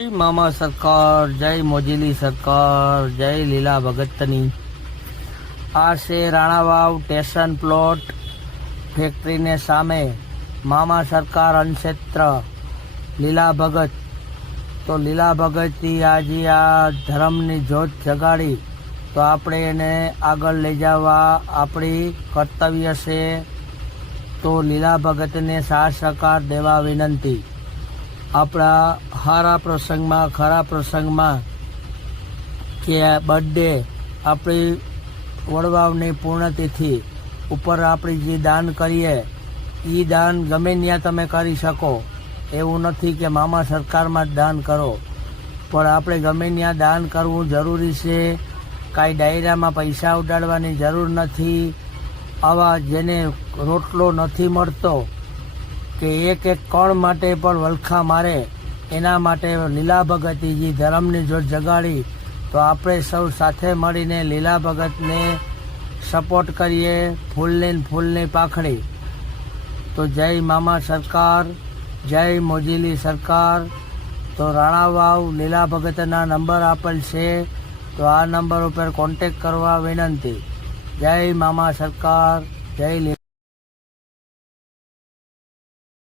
જય મામા સરકાર, જય મોજીલી સરકાર, જય લીલા ભગતની। આ છે રાણાવાવ સ્ટેશન પ્લોટ ફેક્ટરીને સામે મામા સરકાર અન્નક્ષેત્ર લીલા ભગત। તો લીલા ભગતથી આજે આ ધર્મની જ્યોત જગાડી તો આપણે એને આગળ લઈ જવા આપણી કર્તવ્ય છે। તો લીલા ભગતને સાથ સહકાર દેવા વિનંતી। આપણા સારા પ્રસંગમાં ખરા પ્રસંગમાં કે બર્થડે આપણી વડવાવની પૂર્ણતિથિ ઉપર આપણી જે દાન કરીએ એ દાન ગમે ત્યાં તમે કરી શકો, એવું નથી કે મામા સરકારમાં જ દાન કરો, પણ આપણે ગમે ત્યાં દાન કરવું જરૂરી છે। કાંઈ ડાયરામાં પૈસા ઉડાડવાની જરૂર નથી। આવા જેને રોટલો નથી મળતો કે એક એક કણ માટે પણ વલખા મારે, એના માટે લીલા ભગતજી ધર્મની જોત જગાડી તો આપણે સૌ સાથે મળીને લીલા ભગતને સપોર્ટ કરીએ। ફૂલની પાંખડી। તો જય મામા સરકાર, જય મોજીલી સરકાર। તો રાણાવાવ લીલા ભગતના નંબર આપેલ છે, તો આ નંબર ઉપર કોન્ટેક કરવા વિનંતી। જય મામા સરકાર, જય